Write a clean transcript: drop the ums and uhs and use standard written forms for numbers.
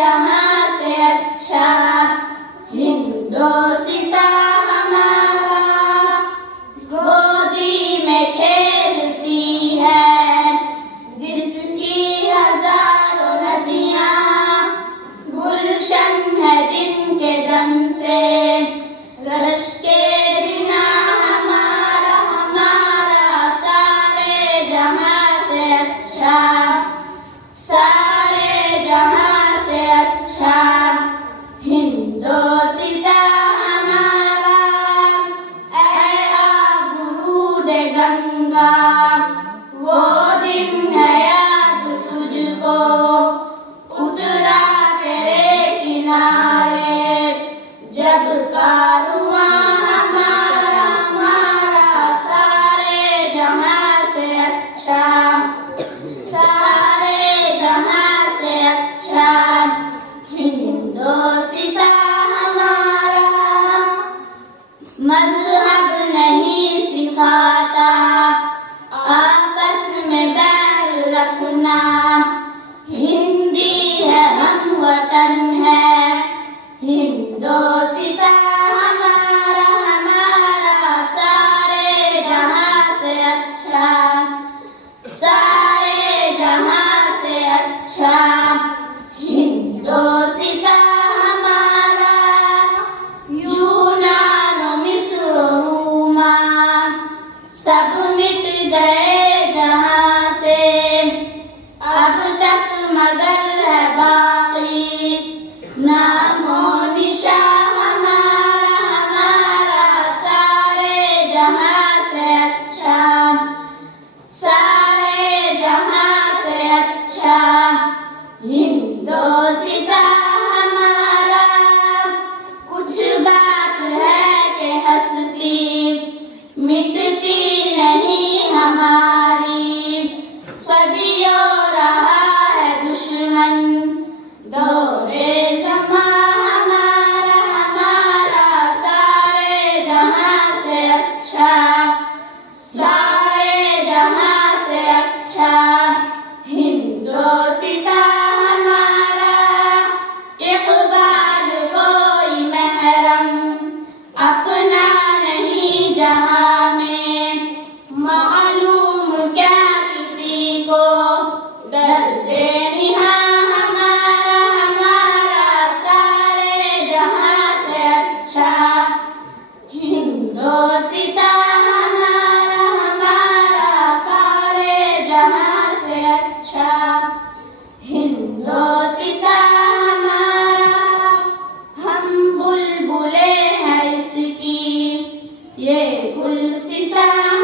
जहां से अच्छा हिंदोस्तां हमारा। गोदी में खेलती है जिसकी हजारों नदियां, गुलशन है जिनके दम से रश के रिना हमारा। हमारा सारे जहां से अच्छा, सारे जहां से अच्छा हिंदोस्तां हमारा। ऐ आबरूद गंगा वो दिन है याद तुझको, उतरा तेरे किनारे जब कारवां हमारा। हमारा सारे जहां से अच्छा, सारे जहां से अच्छा हिंदोस्तां हमारा। मजहब नहीं सिखाता आपस में बैर रखना, हिंदी है हमवतन है हिंदोस्तां हमारा। हमारा सारे जहां से अच्छा, सारे जहां से अच्छा हिंदोस्तां हमारा। यूनान मिस्र रोमा सब मिट गए जहां से, अब तक मगर है बाकी नामो निशान हमारा। हमारा सारे जहां से अच्छा, सारे जहां से अच्छा हिंदोस्तां हमारा। कुछ बात है कि हस्ती मिटती नहीं हमारी, सदियों रहा है दुश्मन दौरे ज़मां हमारा। हमारा सारे जहां से अच्छा, सारे जहां से अच्छा हिंदोस्तां हमारा। इक़बाल कोई महरम अपना नहीं जहां में, मालूम क्या किसी को दर्दे निहां हमारा। हमारा सारे जहां से अच्छा हिंदोस्तां हमारा। हमारा सारे जहां से अच्छा हिंदोस्तां हमारा। हम बुलबुलें हैं इसकी ये गुलसितां